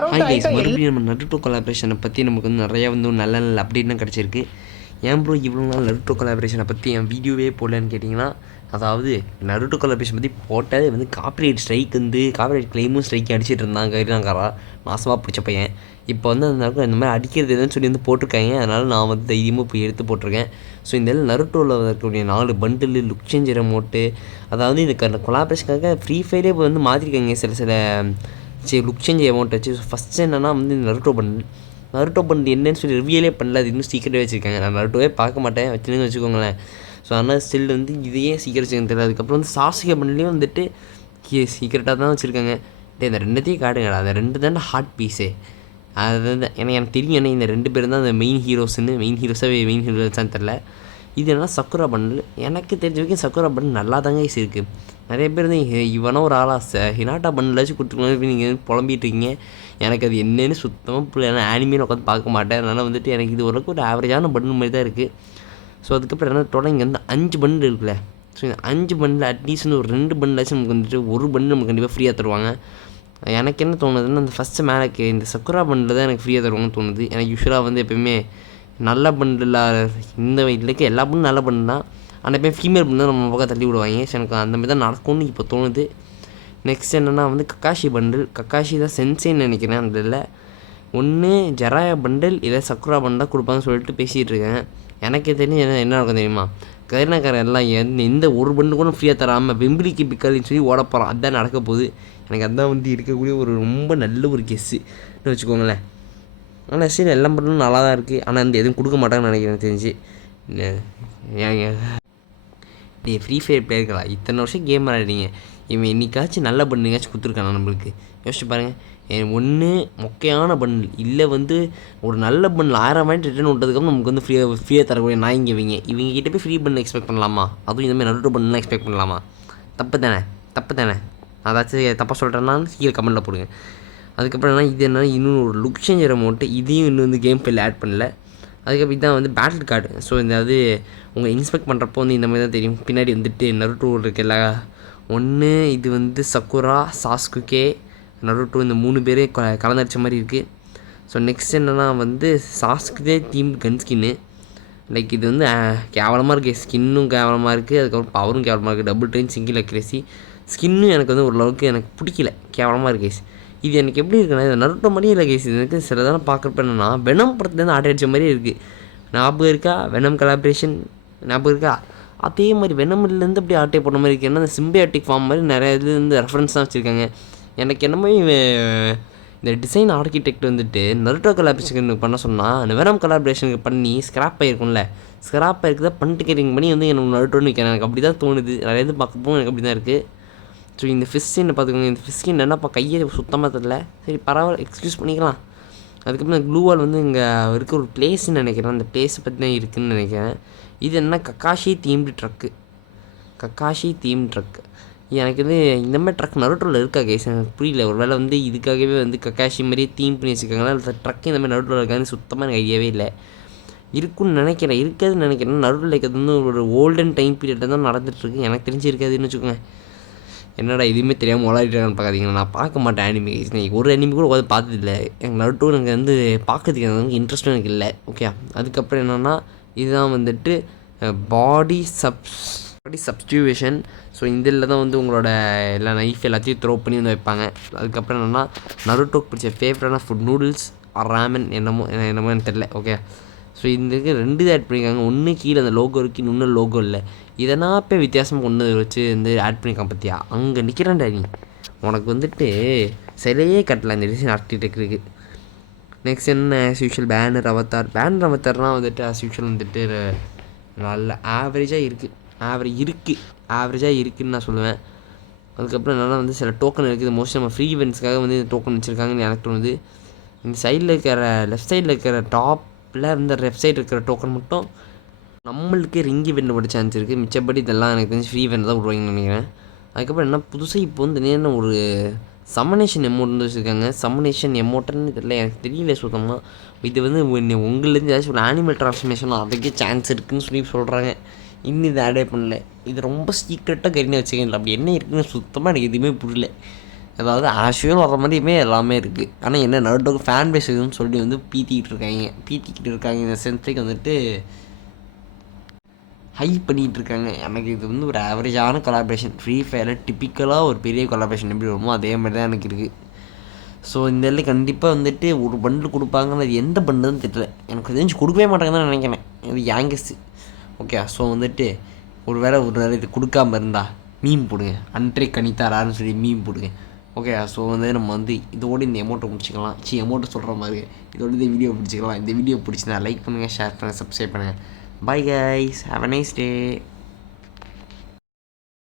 Hi guys, மறுபடியும் நம்ம Naruto கொலாபரேஷனை பற்றி நமக்கு வந்து நிறையா வந்து நல்ல நல்ல அப்டேட்லாம் கிடச்சிருக்கு. ஏன் ப்ரோ இவ்வளோ நாள் நருட்டோ கொலாபரேஷனை பற்றி என் வீடியோவே போடலன்னு கேட்டிங்கன்னா, அதாவது நருட்டோ கொலாபரேஷன் பற்றி போட்டால் வந்து காப்பிரைட் ஸ்ட்ரைக் வந்து காப்பிரைட் கிளைமும் ஸ்ட்ரைக் அடிச்சிட்டு இருந்தாங்க கரினாக்காரா நாசமாக பிடிச்ச பையன். இப்போ வந்து அந்த இந்த மாதிரி அடிக்கிறது எதுன்னு சொல்லி வந்து போட்டிருக்காங்க. அதனால் நான் வந்து தைரியமாக போய் எடுத்து போட்டிருக்கேன். ஸோ இந்த நருட்டோவில் இருக்கக்கூடிய 4 பண்டில் லுக் சேஞ்ச் ரெமோட்டு, அதாவது இந்த கொலாபரேஷனுக்காக ஃப்ரீ ஃபயரே இப்போ வந்து மாற்றிருக்காங்க சில சரி லுக் சேஞ்ச் அமௌண்ட் வச்சு. ஃபஸ்ட்டு என்னென்னா வந்து இந்த நருட்டோ பண்டில் என்னன்னு சொல்லி ரிவியலே பண்ணல. அது இன்னும் சீக்கிரட்டே வச்சுருக்காங்க. நான் நருட்டோவே பார்க்க மாட்டேன், வச்சுன்னு வச்சுக்கோங்களேன். ஸோ அதனால் ஸ்டில் வந்து இதையே சீக்கிரம் வச்சுக்கன்னு தெரியல. அதுக்கப்புறம் வந்து சாசிகா பண்டிலையும் வந்துட்டு சீக்கிரட்டாக தான் வச்சுருக்காங்க. இந்த ரெண்டுத்தையும் காட்டுங்கடா, அந்த 2 தானே ஹார்ட் பீஸு. அது தான் எனக்கு தெரியும். ஏன்னா இந்த 2 பேரும் தான் அந்த மெயின் ஹீரோஸான்னு தெரில. இது என்ன சக்குரா பண்டில், எனக்கு தெரிஞ்ச வரைக்கும் சக்குரா பண்டில் நல்லா தாங்க இருக்குது. நிறைய பேர் வந்து இவனா ஒரு ஆளாக ஹினாட்டா பண்டிலாச்சும் கொடுத்துருக்கணும் நீங்கள் புலம்பிகிட்டு இருக்கீங்க. எனக்கு அது என்னென்னு சுத்தமாக புரியல. ஆனிமையில் உட்காந்து பார்க்க மாட்டேன். அதனால் வந்துட்டு எனக்கு இது ஓரளவுக்கு ஒரு ஆவரேஜான பண்டில் மாதிரி தான் இருக்குது. ஸோ அதுக்கப்புறம் என்ன தொடங்கி வந்து 5 பண்டில் இருக்குல்ல. ஸோ இந்த 5 பண்டில் அட்லீஸ்ட் ஒரு 2 பண்டிலாச்சும் நமக்கு வந்துட்டு ஒரு பண்டில் நமக்கு கண்டிப்பாக ஃப்ரீயாக தருவாங்க. எனக்கு என்ன தோணுதுன்னா, அந்த ஃபஸ்ட்டு மேலே இந்த சக்குரா பண்டில் தான் எனக்கு ஃப்ரீயாக தருவாங்கன்னு தோணுது. எனக்கு யூஸ்வலாக வந்து எப்போயுமே நல்ல பண்டிலாக இந்த வயதுலேக்கு எல்லா பண்டும் நல்ல பண்டில் தான். ஆனால் எப்போயும் ஃபீமேல் பண்டில் நம்ம பக்கம் தள்ளி விடுவாங்க. ஸோ எனக்கு அந்த மாதிரி தான் நடக்கும்னு இப்போ தோணுது. நெக்ஸ்ட் என்னென்னா வந்து கக்காஷி பண்டில். கக்காஷி தான் சென்சேன்னு நினைக்கிறேன். அந்த இல்லை ஒன்று ஜெராயா பண்டில், இதை சக்குரா பண்டில் தான் கொடுப்பாங்கன்னு சொல்லிட்டு பேசிகிட்டு இருக்கேன். எனக்கு தெரிஞ்சு என்ன நடக்கும் தெரியுமா, கரினாக்காரன் எல்லாம் எந்த ஒரு பண்டு கூட ஃப்ரீயாக தராமல் வெம்பிலிக்கு பிக்காலின்னு சொல்லி ஓட போகிறான். அதுதான் நடக்க போகுது. எனக்கு அதுதான் வந்து இருக்கக்கூடிய ஒரு ரொம்ப நல்ல ஒரு கெஸ்ஸுன்னு வச்சுக்கோங்களேன். ஆனால் சரி எல்லாம் பண்ணணும் நல்லா தான் இருக்குது. ஆனால் அந்த எதுவும் கொடுக்க மாட்டாங்கன்னு நினைக்கிறேன் தெரிஞ்சு. ஃப்ரீ ஃபயர் பிளேயர்களா, இத்தனை வருஷம் கேம் விளையாடுறீங்க, இவன் என்னைக்காச்சும் நல்ல பண்டிங்காச்சும் கொடுத்துருக்கானா நம்மளுக்கு? யோசிச்சு பாருங்கள். ஒன்று மொக்கையான பண்டில், இல்லை வந்து ஒரு நல்ல பண்டில் 1000 வாங்கிட்டு ரிட்டர்ன் விட்டதுக்கப்புறம் நமக்கு வந்து ஃப்ரீயாக தரக்கூடிய இவங்க கிட்டே போய் ஃப்ரீ பண்டில் எக்ஸ்பெக்ட் பண்ணலாமா? அதுவும் இந்த மாதிரி நருட்டோ பண்டிலாம் எக்ஸ்பெக்ட் பண்ணலாமா? தப்பு தானே. அதாச்சும் தப்பாக சொல்கிறேன்னா கீழே கமெண்ட்டில் போடுங்க. அதுக்கப்புறம் என்ன, இது என்ன இன்னும் ஒரு லுக் சேஞ்சர் அமௌண்ட்டு, இதையும் இன்னும் வந்து கேம் பிளேயில் ஆட் பண்ணல. அதுக்கப்புறம் இதுதான் வந்து பேட்டில் கார்டு. ஸோ இந்த அது உங்கள் இன்ஸ்பெக்ட் பண்ணுறப்போ வந்து இந்த மாதிரி தான் தெரியும். பின்னாடி வந்துட்டு நருட்டோ இருக்குல்ல, ஒன்று இது வந்து சக்குரா, சாஸ்குகே, நருட்டோ இந்த 3 பேரே கலந்தடிச்ச மாதிரி இருக்குது. ஸோ நெக்ஸ்ட் என்னென்னா வந்து சாஸ்குகே தீம் கன் ஸ்கின்னு. லைக் இது வந்து கேவலமாக இருக்குது, ஸ்கின்னும் கேவலமாக இருக்குது, அதுக்கப்புறம் பவரும் கேவலமாக இருக்குது. Double train single accuracy. ஸ்கின்னும் எனக்கு வந்து ஓரளவுக்கு எனக்கு பிடிக்கல, கேவலமாக இருக்குது. இது எனக்கு எப்படி இருக்குன்னா, இது நருட்டோ மாதிரியே இல்லை கேஸ். இது எனக்கு சில தானே பார்க்குறப்ப என்னென்னா வெனம் படத்துலேருந்து ஆட்டை அடித்த மாதிரியே இருக்குது. ஞாபகம் இருக்கா வெனம் கொலாபரேஷன்? ஞாபகம் இருக்கா? அதே மாதிரி வெனம்லேருந்து அப்படி ஆட்டை போடுற மாதிரி இருக்குது. ஏன்னா அந்த சிம்பியாட்டிக் ஃபார்ம் மாதிரி நிறைய இதுலேருந்து ரெஃபரன்ஸ் தான் வச்சுருக்காங்க. எனக்கு என்னமோ இந்த டிசைன் ஆர்கிடெக்ட் வந்துட்டு நருட்டோ கொலாபரேஷனுக்கு பண்ண சொன்னால் அந்த வெனம் கொலாபரேஷனுக்கு பண்ணி ஸ்க்ராப் ஆகிருக்கும்ல, ஸ்க்ராப் ஆகிருக்குதான் பண்ணிட்டு கேரிங் பண்ணி வந்து எனக்கு நருட்டோன்னு வைக்கிறேன். எனக்கு அப்படி தான் தோணுது. நிறைய இது பார்க்கப்போ எனக்கு அப்படி தான் இருக்குது. ஸோ இந்த ஃபிஷ்ஷின்னு பார்த்துக்கோங்க. இந்த ஃபிஷ்ஷின் என்னப்பா கையை சுத்தமாக தெரியல. சரி பரவாயில்ல, எக்ஸ்கியூஸ் பண்ணிக்கலாம். அதுக்கப்புறம் க்ளூவால் வந்து இங்கே இருக்க ஒரு பிளேஸ்ன்னு நினைக்கிறேன். அந்த பிளேஸை பற்றி தான் இருக்குதுன்னு நினைக்கிறேன். இது என்ன கக்காஷி தீம்டு ட்ரக்கு. எனக்கு வந்து இந்த மாதிரி ட்ரக் நருட்டோவில் இருக்கா கேஸ்? எனக்கு புரியல. ஒரு வேளை வந்து இதுக்காகவே வந்து கக்காஷி மாதிரியே தீம் பண்ணி வச்சுருக்காங்களா, இல்லை ட்ரக்கு இந்த மாதிரி நருட்டோவில் இருக்காதுன்னு சுத்தமாக எனக்கு ஐடியாவே இல்லை. இருக்குன்னு நினைக்கிறேன், இருக்காதுன்னு நினைக்கிறேன். நருட்டோவில் இருக்கிறது வந்து ஒரு ஓல்டன் டைம் பீரியடில் தான் நடந்துகிட்ருக்கு. எனக்கு தெரிஞ்சு இருக்காதுன்னு வச்சுக்கோங்க. என்னடா எதுவுமே தெரியாமல் விளாடிட்டாங்கன்னு பார்க்காதீங்க. நான் பார்க்க மாட்டேன் அனிமி. ஒரு அனிமி கூட உட்காந்து பார்த்ததில்லை. எனக்கு நருட்டோ எனக்கு வந்து பார்க்கறதுக்கு எனக்கு இன்ட்ரெஸ்ட்டும் எனக்கு இல்லை. ஓகே, அதுக்கப்புறம் என்னென்னா இதுதான் வந்துட்டு பாடி சப்ஸ்டியூஷன். ஸோ இதில் தான் வந்து உங்களோட எல்லா நைஃப் எல்லாத்தையும் த்ரோ பண்ணி வந்து வைப்பாங்க. அதுக்கப்புறம் என்னென்னா நருட்டோக்கு பிடிச்ச ஃபேவரட்டான ஃபுட் நூடுல்ஸ் ராமன் என்னமோ எனக்கு தெரில. ஓகே, ஸோ இதுக்கு 2 இது ஆட் பண்ணியிருக்காங்க. ஒன்று கீழே அந்த லோகோ இருக்குது, இன்னொன்று லோகோ இல்லை. இதனால் இப்போ வித்தியாசமாக கொண்டு வச்சு வந்து ஆட் பண்ணியிருக்கான் பார்த்தியா? அங்கே நிற்கிறேன்டா நீ, உனக்கு வந்துட்டு சிலையே கட்டலாம் இந்த டிசைன் ஆர்கிடெக்ட் இருக்குது. நெக்ஸ்ட் என்ன, ஆஸ் யூஷுவல் பேனர் அவத்தார்னால் வந்துட்டு ஆஸ் யூஷுவல் வந்துட்டு நல்ல ஆவரேஜாக இருக்குதுன்னு நான் சொல்லுவேன். அதுக்கப்புறம் என்னென்னா வந்து சில டோக்கன் இருக்குது. மோஸ்ட்லி நம்ம ஃப்ரீ இவெண்ட்ஸ்க்காக வந்து இந்த டோக்கன் வச்சுருக்காங்கன்னு எனக்கு தோணுது. இந்த சைடில் இருக்கிற லெஃப்ட் சைடில் இருக்கிற டாப்பில் இந்த லெஃப்ட் சைடு இருக்கிற டோக்கன் மட்டும் நம்மளுக்கே ரிங்கி வெண்ட் போட சான்ஸ் இருக்குது. மிச்சப்படி இதெல்லாம் எனக்கு தெரிஞ்சு ஃப்ரீ வெண்ட் தான் விடுவாங்கன்னு நினைக்கிறேன். அதுக்கப்புறம் என்ன புதுசாக இப்போ வந்து நேரம் ஒரு சம்மனேஷன் எமௌண்ட் வந்து வச்சுருக்காங்க. சம்மனேஷன் எமௌண்ட்டுன்னு தெரியல சுத்தமாக. இது வந்து உங்கள்லேருந்து ஏதாச்சும் ஒரு ஆனிமல் ட்ரான்ஸ்ஃபர்மேஷன் அதுக்கே சான்ஸ் இருக்குதுன்னு சொல்லி சொல்கிறாங்க. இன்னும் இதை ஆடே பண்ணல. இது ரொம்ப சீக்ரெட்டாக கரினா வச்சுக்கல. அப்படி என்ன இருக்குதுன்னு சுத்தமாக எனக்கு எதுவுமே புரியல. அதாவது ஆஷுவல் வர மாதிரியுமே எல்லாமே இருக்குது. ஆனால் என்ன நருட்டோக்கு ஃபேன் பேஸ் இருக்குதுன்னு சொல்லி வந்து பீத்திக்கிட்டு இருக்காங்க இந்த சென்ஸுக்கு வந்துட்டு ஹைப் பண்ணிகிட்டு இருக்காங்க. எனக்கு இது வந்து ஒரு ஆவரேஜான கொலாபரேஷன். ஃப்ரீ ஃபயரில் டிப்பிக்கலாக ஒரு பெரிய கொலாபரேஷன் எப்படி வருமோ அதே மாதிரி தான் எனக்கு இருக்குது. ஸோ இந்த இதில் கண்டிப்பாக வந்துட்டு ஒரு பண்டில் கொடுப்பாங்கன்னு அது எந்த பண்டுன்னு தெரியல. எனக்கு தெரிஞ்சு கொடுக்கவே மாட்டாங்கன்னு தான் நினைக்கிறேன். இது யாங்கஸ்ட். ஓகே, ஸோ வந்துட்டு ஒரு வேளை இது கொடுக்காமல் இருந்தால் மீம் போடுங்க, அன்றே கணித்தாரான்னு சொல்லி மீம் போடுங்க. ஓகே, ஸோ வந்து நம்ம வந்து இதோடு இந்த அமௌண்ட்டை முடிச்சிக்கலாம். அமௌண்ட்டை சொல்கிற மாதிரி இதோடு இந்த வீடியோ பிடிச்சிக்கலாம். இந்த வீடியோ பிடிச்சிருந்தா லைக் பண்ணுங்கள், ஷேர் பண்ணுங்கள், சப்ஸ்கிரைப் பண்ணுங்கள். Bye guys, have a nice day.